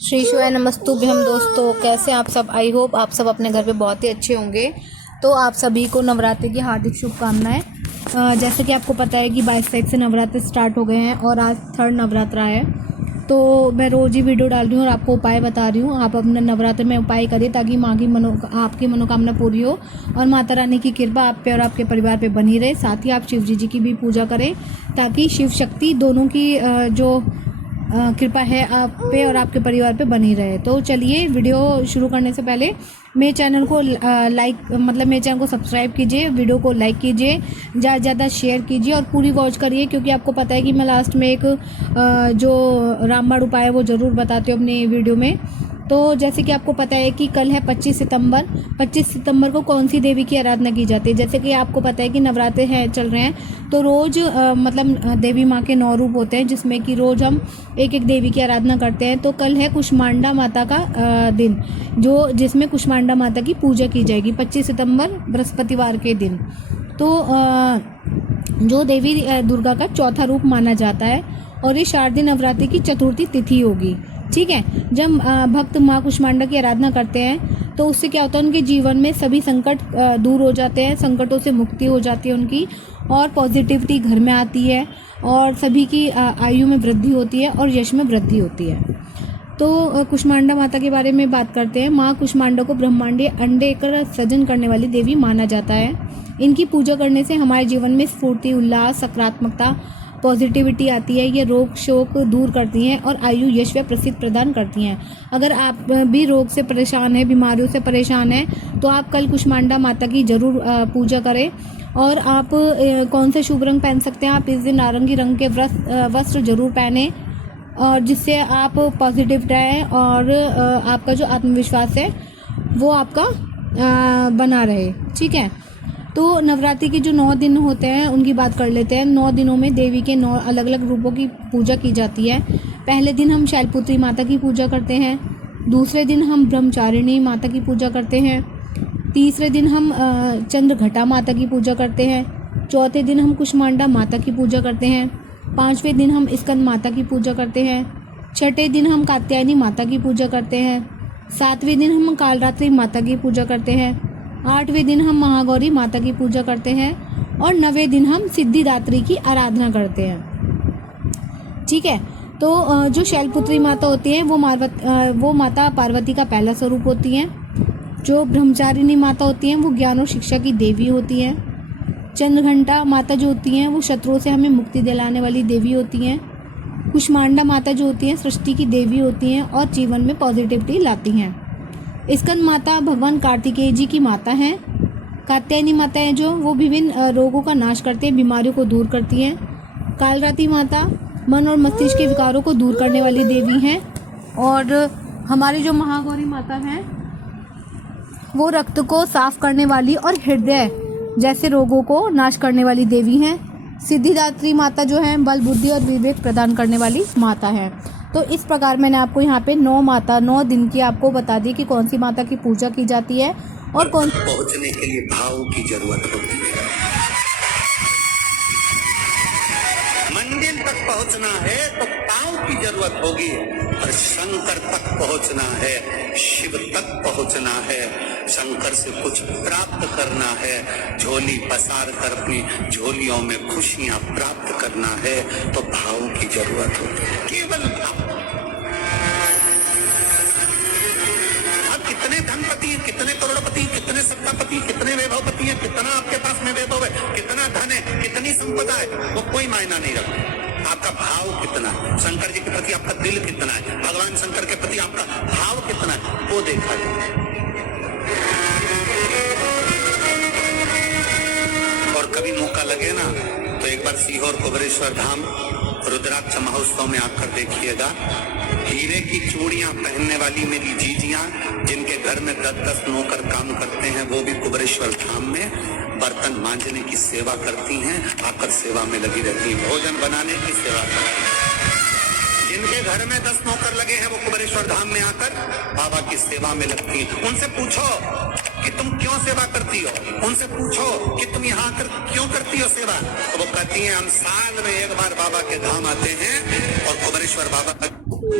श्री शिवाय नमस्तुभ्यम। दोस्तों, कैसे आप सब? आई होप आप सब अपने घर पे बहुत ही अच्छे होंगे। तो आप सभी को नवरात्रि की हार्दिक शुभकामनाएं। जैसे कि आपको पता है कि 22 तारीख से नवरात्र स्टार्ट हो गए हैं और आज थर्ड नवरात्रा है। तो मैं रोज़ ही वीडियो डाल रही हूँ और आपको उपाय बता रही हूँ। आप अपने नवरात्र में उपाय करिए ताकि माँ की आपकी मनोकामना पूरी हो और माता रानी की कृपा आप पे और आपके परिवार पे बनी रहे। साथ ही आप शिव जी की भी पूजा करें ताकि शिव शक्ति दोनों की जो कृपा है आप पे और आपके परिवार पे बनी रहे। तो चलिए, वीडियो शुरू करने से पहले मेरे चैनल को मेरे चैनल को सब्सक्राइब कीजिए, वीडियो को लाइक कीजिए, ज़्यादा ज़्यादा शेयर कीजिए और पूरी वॉच करिए, क्योंकि आपको पता है कि मैं लास्ट में एक जो रामबाण उपाय है वो ज़रूर बताती हूँ अपनी वीडियो में। तो जैसे कि आपको पता है कि कल है 25 सितंबर। 25 सितंबर को कौन सी देवी की आराधना की जाती है? जैसे कि आपको पता है कि नवरात्रे हैं चल रहे हैं, तो रोज़ देवी माँ के 9 रूप होते हैं, जिसमें कि रोज़ हम एक एक देवी की आराधना करते हैं। तो कल है कुष्मांडा माता का दिन, जिसमें कुष्मांडा माता की पूजा की जाएगी 25 सितंबर बृहस्पतिवार के दिन। तो जो देवी दुर्गा का चौथा रूप माना जाता है और ये शारदीय नवरात्रि की चतुर्थी तिथि होगी। ठीक है। जब भक्त माँ कुष्मांडा की आराधना करते हैं तो उससे क्या होता है, उनके जीवन में सभी संकट दूर हो जाते हैं, संकटों से मुक्ति हो जाती है उनकी, और पॉजिटिविटी घर में आती है और सभी की आयु में वृद्धि होती है और यश में वृद्धि होती है। तो कुष्मांडा माता के बारे में बात करते हैं। माँ कुष्मांडा को ब्रह्मांडीय अंडे का सृजन करने वाली देवी माना जाता है। इनकी पूजा करने से हमारे जीवन में स्फूर्ति, उल्लास, सकारात्मकता, पॉजिटिविटी आती है। ये रोग शोक दूर करती हैं और आयु, यश व प्रसिद्ध प्रदान करती हैं। अगर आप भी रोग से परेशान हैं, बीमारियों से परेशान हैं, तो आप कल कुष्मांडा माता की ज़रूर पूजा करें। और आप कौन से शुभ रंग पहन सकते हैं? आप इस दिन नारंगी रंग के वस्त्र जरूर पहने, और जिससे आप पॉजिटिव रहें और आपका जो आत्मविश्वास है वो आपका बना रहे। ठीक है। तो नवरात्रि के जो 9 दिन होते हैं उनकी बात कर लेते हैं। 9 दिनों में देवी के 9 अलग अलग रूपों की पूजा की जाती है। पहले दिन हम शैलपुत्री माता की पूजा करते हैं। दूसरे दिन हम ब्रह्मचारिणी माता की पूजा करते हैं। तीसरे दिन हम चंद्रघटा माता की पूजा करते हैं। चौथे दिन हम कुष्मांडा माता की पूजा करते हैं। पाँचवें दिन हम स्कंद माता की पूजा करते हैं। छठे दिन हम कात्यायनी माता की पूजा करते हैं। सातवें दिन हम कालरात्रि माता की पूजा करते हैं। 8वें दिन हम महागौरी माता की पूजा करते हैं और 9वें दिन हम सिद्धिदात्री की आराधना करते हैं। ठीक है। तो जो शैलपुत्री माता होती हैं वो माता पार्वती का पहला स्वरूप होती हैं। जो ब्रह्मचारिणी माता होती हैं वो ज्ञान और शिक्षा की देवी होती हैं। चंद्रघंटा माता जो होती हैं वो शत्रुओं से हमें मुक्ति दिलाने वाली देवी होती हैं। कुष्मांडा माता जो होती हैं सृष्टि की देवी होती हैं और जीवन में पॉजिटिविटी लाती हैं। स्कंद माता भगवान कार्तिकेय जी की माता हैं। कात्यायनी माता है जो वो विभिन्न रोगों का नाश करते हैं, बीमारियों को दूर करती हैं। कालरात्रि माता मन और मस्तिष्क के विकारों को दूर करने वाली देवी हैं। और हमारी जो महागौरी माता हैं वो रक्त को साफ करने वाली और हृदय जैसे रोगों को नाश करने वाली देवी हैं। सिद्धिदात्री माता जो है बल, बुद्धि और विवेक प्रदान करने वाली माता है। तो इस प्रकार मैंने आपको यहाँ पे 9 दिन की आपको बता दी कि कौन सी माता की पूजा की जाती है और कौन। पहुंचने के लिए भाव की जरूरत होती है। मंदिर तक पहुंचना है तो पांव की जरूरत होगी, और शंकर तक पहुंचना है, शिव तक पहुंचना है, शंकर से कुछ प्राप्त करना है, झोली पसार कर अपनी झोलियों में खुशियां प्राप्त करना है, तो भाव की जरूरत होती है, केवल भाव। आप कितने धनपति हैं, कितने करोड़पति, कितने सत्तापति, कितने वैभवपति हैं, कितना आपके पास में वैभव है, कितना धन है, कितनी संपदा है, वो कोई मायना नहीं रखता। आपका भाव कितना है, शंकर जी के प्रति आपका दिल कितना है, भगवान शंकर के प्रति आपका भाव कितना है, वो देखा जाए। और कभी मौका लगे ना तो एक बार सीहोर कुबेरेश्वर धाम रुद्राक्ष महोत्सव में आकर देखिएगा। हीरे की चूड़ियां पहनने वाली मेरी जीजियां, जिनके घर में 10-10 नौकर काम करते हैं, वो भी कुबेरेश्वर धाम में बर्तन मांजने की सेवा करती हैं, आकर सेवा में लगी रहती हैं, भोजन बनाने की सेवा करती हैं। जिनके घर में 10 नौकर लगे हैं वो कुबेरेश्वर धाम में आकर बाबा की सेवा में लगती हैं। उनसे पूछो कि तुम क्यों सेवा करती हो, उनसे पूछो कि तुम यहाँ आकर क्यों करती हो सेवा, तो वो कहती हैं हम साल में एक बार बाबा के धाम आते हैं और कुबेरेश्वर बाबा का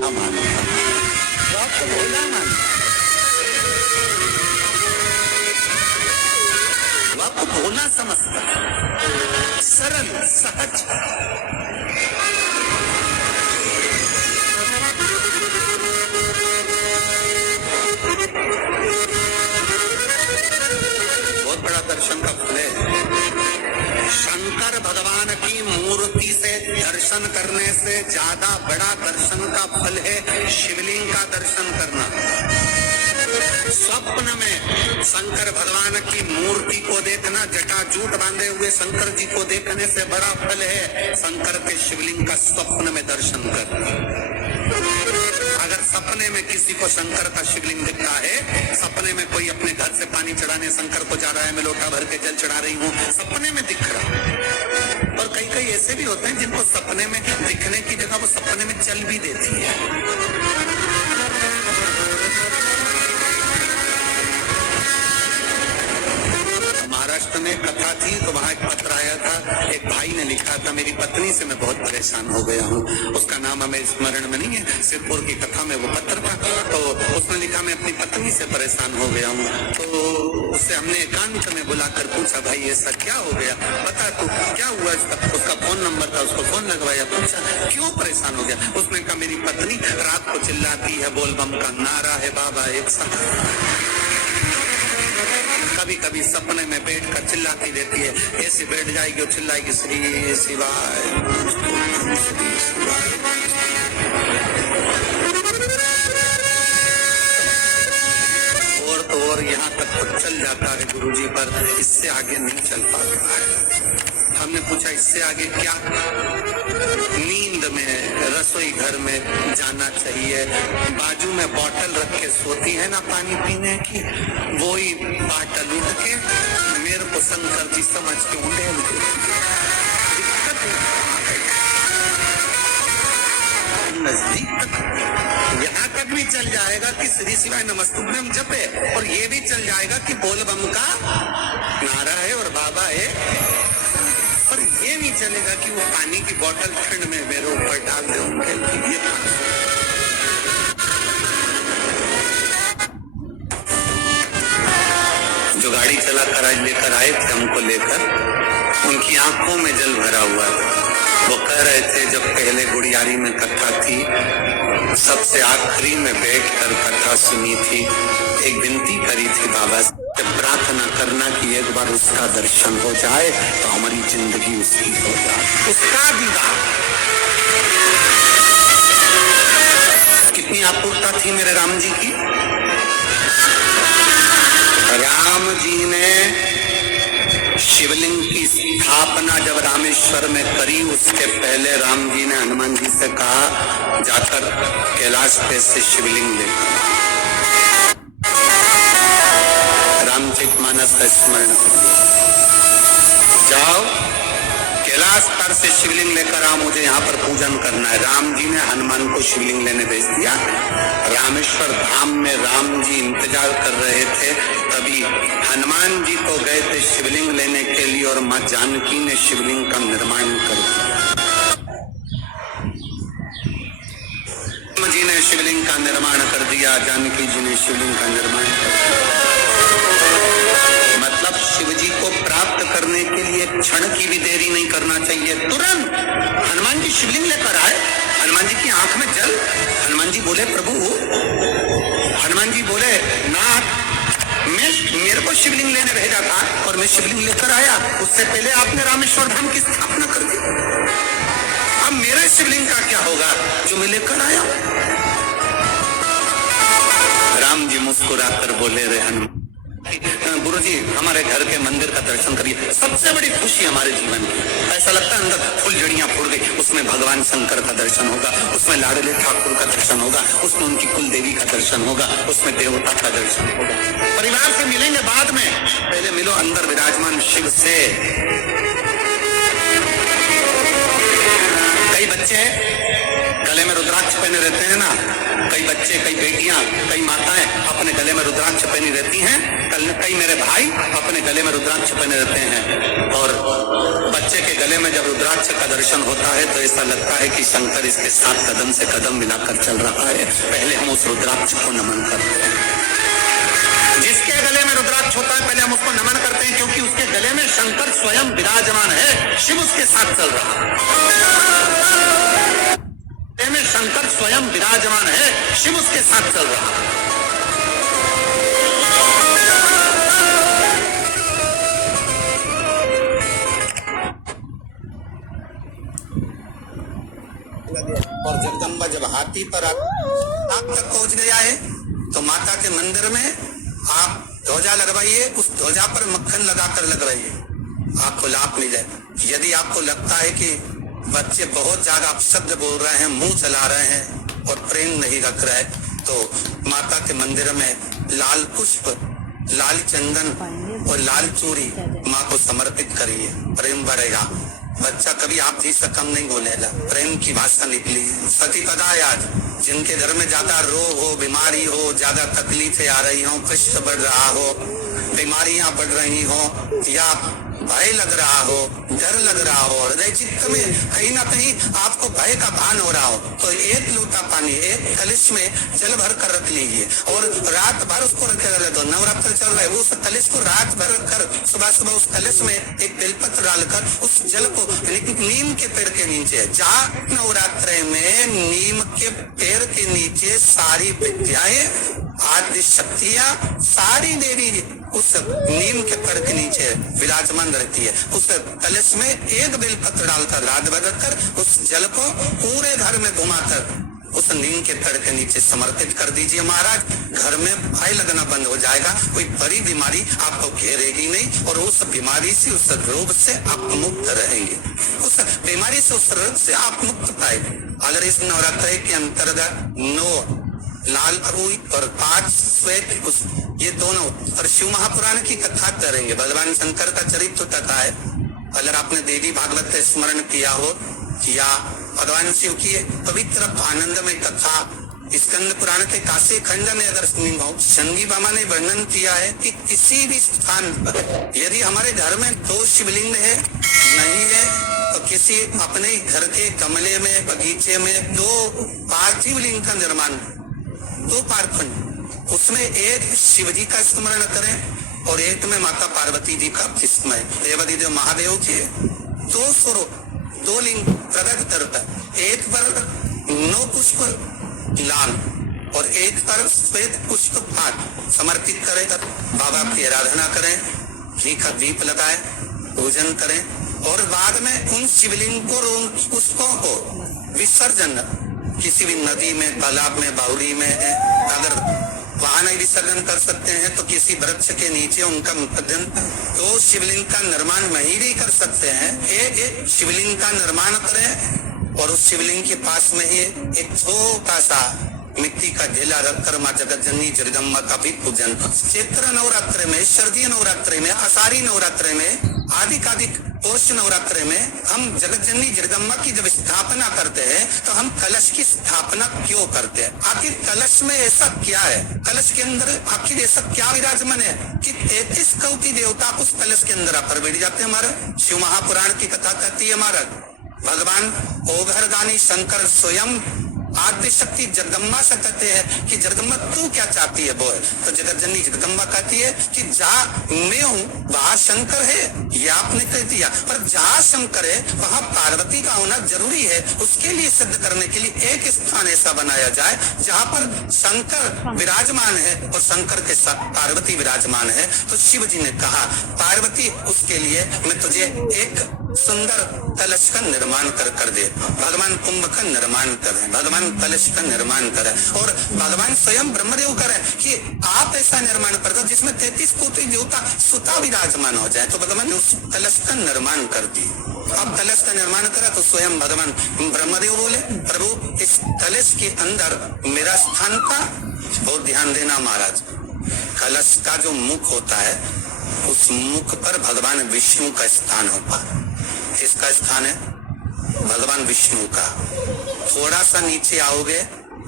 धाम आते हैं। आपको भोला मान, वो आपको भोला समझता है, सरल सहज। बहुत बड़ा दर्शन का फल है। शंकर भगवान की मूर्ति से दर्शन करने से ज्यादा बड़ा दर्शन का फल है शिवलिंग का दर्शन करना। स्वप्न में शंकर भगवान की मूर्ति को देखना, जटाजूट बांधे हुए शंकर जी को देखने से बड़ा फल है शंकर के शिवलिंग का स्वप्न में दर्शन करना। अगर सपने में किसी को शंकर का शिवलिंग दिखता है, सपने में कोई अपने घर से पानी चढ़ाने शंकर को जा रहा है, मैं लोटा भर के जल चढ़ा रही हूँ, सपने में दिख रहा। और कई कई ऐसे भी होते हैं जिनको सपने में दिखने की जगह वो सपने में चल भी देती है। महाराष्ट्र में कथा थी तो वहाँ एक पत्र आया था, एक भाई ने लिखा था, मेरी पत्नी से मैं बहुत परेशान हो गया हूँ। उसका नाम हमें स्मरण में नहीं है, सिरपुर की कथा में वो पत्र था। तो उसने लिखा मैं अपनी पत्नी से परेशान हो गया हूँ। तो उससे हमने एकांत में बुलाकर पूछा, भाई ऐसा क्या हो गया, बता तू क्या हुआ। उसका फोन नंबर था, उसको फोन लगवाया, पूछा क्यों परेशान हो गया। उसने कहा मेरी पत्नी रात को चिल्लाती है, बोल बम का नारा है बाबा एक साथ। कभी कभी सपने में बैठ कर चिल्लाती रहती है, ऐसे बैठ जाएगी और चिल्लाएगी श्री शिवाय श्री शिवाय। और तो और यहाँ तक तो चल जाता है गुरुजी, पर इससे आगे नहीं चल पाता है। हमने पूछा इससे आगे क्या। नींद में रसोई घर में जाना चाहिए, बाजू में बोतल रख के सोती है ना पानी पीने की, वो ही बोतल उठ के मेरे को शंकर जी समझ के उड़ेल नजदीक तक, यहाँ तक भी चल जाएगा कि श्री शिवाय नमस्तुभ्यम जपे, और ये भी चल जाएगा कि बोल बम का नारा है और बाबा है। पर ये नहीं चलेगा कि वो पानी की बोतल ठंड में मेरे ऊपर डाल दे उनके लिए। जो गाड़ी चलाकर आज लेकर आए थे हमको लेकर, उनकी आंखों में जल भरा हुआ है। वो कह रहे थे जब पहले गुड़ियारी में कथा थी, सबसे आखिरी में बैठकर कथा सुनी थी, एक विनती करी थी बाबा से, प्रार्थना करना कि एक बार उसका दर्शन हो जाए तो हमारी जिंदगी उसकी हो जाए, उसका दीदार। कितनी आतुरता थी मेरे राम जी की। राम जी ने शिवलिंग की स्थापना जब रामेश्वर में करी, उसके पहले राम जी ने हनुमान जी से कहा जाकर कैलाश पे से शिवलिंग ले। रामचरितमानस का स्मरण करिए, जाओ कैलाश पर से शिवलिंग लेकर आओ, मुझे यहाँ पर पूजन करना है। राम जी ने हनुमान को शिवलिंग लेने भेज दिया। रामेश्वर धाम में राम जी इंतजार कर रहे थे, तभी हनुमान जी तो गए थे शिवलिंग लेने के लिए और माँ जानकी ने शिवलिंग का निर्माण कर दिया। राम जी ने शिवलिंग का निर्माण कर दिया, जानकी जी ने शिवलिंग का निर्माण कर दिया। मतलब शिव जी को प्राप्त करने के लिए क्षण की भी देरी नहीं करना चाहिए, तुरंत हनुमान जी शिवलिंग लेकर आए। हनुमान जी की आंख में जल। हनुमान जी बोले प्रभु, हनुमान जी बोले नाथ, मेरे को शिवलिंग लेने भेजा था और मैं शिवलिंग लेकर आया, उससे पहले आपने रामेश्वर धाम की स्थापना कर दी। अब मेरे शिवलिंग का क्या होगा जो मैं लेकर आया। राम जी मुस्कुराकर बोले रे हनुमान, गुरु जी हमारे घर के मंदिर का दर्शन करिए, सबसे बड़ी खुशी हमारे जीवन की। ऐसा लगता है अंदर फुलझड़ियां फूट गई, उसमें भगवान शंकर का दर्शन होगा, उसमें लाडले ठाकुर का दर्शन होगा, उसमें उनकी कुल देवी का दर्शन होगा, उसमें देवता का दर्शन होगा। परिवार से मिलेंगे बाद में, पहले मिलो अंदर विराजमान शिव से। कई बच्चे गले में रुद्राक्ष पहने रहते हैं ना, कई बच्चे, कई बेटियां, कई माताएं अपने गले में रुद्राक्ष पहनी रहती हैं, कई मेरे भाई अपने गले में रुद्राक्ष पहने रहते हैं। और बच्चे के गले में जब रुद्राक्ष का दर्शन होता है तो ऐसा लगता है कि शंकर इसके साथ कदम से कदम मिलाकर चल रहा है। पहले हम उस रुद्राक्ष को नमन करते हैं। जिसके गले में रुद्राक्ष होता है पहले हम उसको नमन करते हैं, क्योंकि उसके गले में शंकर स्वयं विराजमान है, शिव उसके साथ चल रहा है। गले में शंकर स्वयं विराजमान है, शिव उसके साथ चल रहा है। और जगदम्बा जब हाथी पर आप तक पहुंच गया है तो माता के मंदिर में आप ध्वजा लगवाइए, उस ध्वजा पर मक्खन लगाकर लगवाइए, आपको लाभ मिले। यदि आपको लगता है कि बच्चे बहुत ज्यादा अपशब्द बोल रहे हैं, मुंह चला रहे हैं और प्रेम नहीं रख रहे, तो माता के मंदिर में लाल पुष्प, लाल चंदन और लाल चूड़ी माँ को समर्पित करिए, प्रेम बढ़ेगा। बच्चा कभी आप जी से कम नहीं बोलेगा, प्रेम की भाषा निकली। सती पता है आज जिनके घर में ज्यादा रोग हो, बीमारी हो, ज्यादा तकलीफें आ रही हो, कष्ट बढ़ रहा हो, बीमारियां बढ़ रही हो, या भय लग रहा हो, डर लग रहा हो, हृदय चित्त में कहीं ना कहीं आपको भय का भान हो रहा हो, तो एक लोटा पानी, एक कलश में जल भर कर रख लीजिए और रात भर उसको रखे रहे। तो नवरात्र चल रहा है, उस कलश को रात भर रखकर सुबह सुबह उस कलश में एक बेलपत्र डालकर उस जल को नीम के पेड़ के नीचे, जहाँ नवरात्र में नीम के पेड़ के नीचे सारी विद्याएं, आदि शक्तियां, सारी देवी उस नीम के पेड़ के नीचे विराजमान रहती है। उस कलश में एक बेलपत्र डालकर रात भर रखकर उस जल को पूरे घर में घुमाकर उस नीम के पेड़ के नीचे समर्पित कर दीजिए महाराज। घर में भय लगना बंद हो जाएगा, कोई बड़ी बीमारी आपको घेरेगी नहीं और उस बीमारी से, उस रोग से आप मुक्त रहेंगे, उस बीमारी से, उस रोग से आप मुक्त पाएंगे। अगर इस नवरात्र के अंतर्गत 9 लाल अरुई और 5 श्वेत, उस ये दोनों, और शिव महापुराण की कथा करेंगे, भगवान शंकर का चरित्र कथा है। अगर आपने देवी भागवत का स्मरण किया हो या भगवान शिव की पवित्र आनंदमय कथा स्कंद पुराण के काशी खंड में अगर सुनी हो, शंगी बाबा ने वर्णन किया है कि किसी भी स्थान पर यदि हमारे घर में 2 शिवलिंग है नहीं है तो किसी अपने घर के गमले में, बगीचे में 2 पार्थिव लिंग का निर्माण, 2 पार्थिव, उसमें एक शिव जी का स्मरण करें और एक में माता पार्वती जी का स्मरण, देवादिदेव महादेव के 2 स्वरूप, 2 लिंग प्रकट करता, एक पर 9 पुष्प लाल और एक पर श्वेत पुष्प 5 समर्पित करें, बाबा की आराधना करें, घी का दीप लगाए, पूजन करें और बाद में उन शिवलिंग को, पुष्पों को विसर्जन किसी भी नदी में, तालाब में, बावड़ी में है, अगर वहां नहीं विसर्जन कर सकते हैं तो किसी वृक्ष के नीचे उनका विसर्जन, तो शिवलिंग का निर्माण वहीं भी कर सकते हैं। एक शिवलिंग का निर्माण करें और उस शिवलिंग के पास में ही एक छोटा सा मिट्टी का ढेला रखकर माँ जगत जननी जगदम्बा का भी पूजन। चैत्र नवरात्र में, शारदीय नवरात्र में, आषाढ़ी नवरात्र में, आदि पौष नवरात्र में हम जगत जननी जगदम्बा की जब स्थापना करते हैं तो हम कलश की स्थापना क्यों करते हैं? आखिर कलश में ऐसा क्या है? कलश के अंदर आखिर ऐसा क्या विराजमान है कि 33 कोटि देवता उस कलश के अंदर आकर बैठ जाते हैं? हमारा शिव महापुराण की कथा कहती है महाराज, भगवान ओघरदानी शंकर स्वयं आद्य शक्ति जगदम्बा से कहते हैं कि जगदम्बा तू क्या चाहती है बोल, तो जगत जननी जगदम्बा कहती है कि जहाँ मैं हूँ वहाँ शंकर है, ये आपने कह दिया, पर जहाँ शंकर है वहाँ पार्वती का होना जरूरी है। उसके लिए सिद्ध करने के लिए एक स्थान ऐसा बनाया जाए जहाँ पर शंकर विराजमान है और शंकर के साथ पार्वती विराजमान है। तो शिव जी ने कहा पार्वती उसके लिए मैं तुझे एक सुंदर कलश का निर्माण कर दे, भगवान कुंभ का निर्माण करे, भगवान कलश का निर्माण करे और भगवान स्वयं ब्रह्मदेव करे कि आप ऐसा निर्माण कर दो जिसमें 33 कोटि देवता सुता विराजमान हो जाए। तो भगवान ने उस कलश का निर्माण कर दी। अब कलश का निर्माण करा तो स्वयं भगवान ब्रह्मदेव बोले प्रभु इस कलश के अंदर मेरा स्थान था। बहुत ध्यान देना महाराज, कलश का जो मुख होता है उस मुख पर भगवान विष्णु का स्थान होता है। इसका स्थान है भगवान विष्णु का। थोड़ा सा नीचे आओगे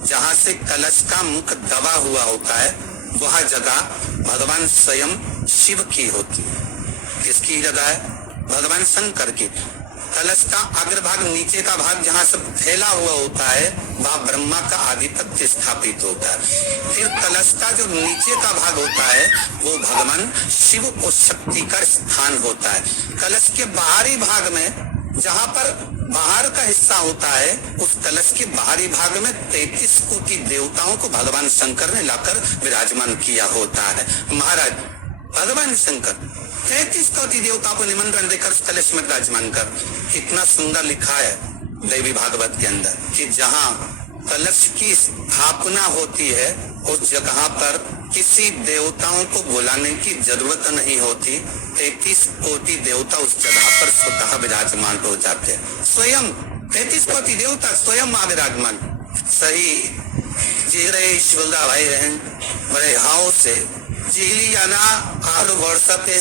जहाँ से कलश का मुख दबा हुआ होता है वह जगह भगवान स्वयं शिव की होती है। किसकी जगह है? भगवान शंकर की। कलश का अग्रभाग, नीचे का भाग जहाँ सब फैला हुआ होता है, वहाँ ब्रह्मा का आधिपत्य स्थापित होता है। फिर कलश का जो नीचे का भाग होता है वो भगवान शिव को शक्ति का स्थान होता है। कलश के बाहरी भाग में, जहाँ पर बाहर का हिस्सा होता है, उस कलश के बाहरी भाग में 33 कोटि देवताओं को भगवान शंकर ने लाकर विराजमान किया होता है। महाराज भगवान शंकर 33 कोटि देवताओं को निमंत्रण देकर उस कलश में विराजमान कर, कितना सुंदर लिखा है देवी भागवत के अंदर कि जहाँ कलश की स्थापना होती है उस जगह पर किसी देवताओं को बुलाने की जरूरत नहीं होती। 33 कोटि देवता उस जगह पर स्वतः विराजमान हो जाते हैं। स्वयं 33 कोटि देवता स्वयं विराजमान। सही जी रहे शिवदा भाई रहन बड़े हाव से जीली आना आड़ वर्षा पे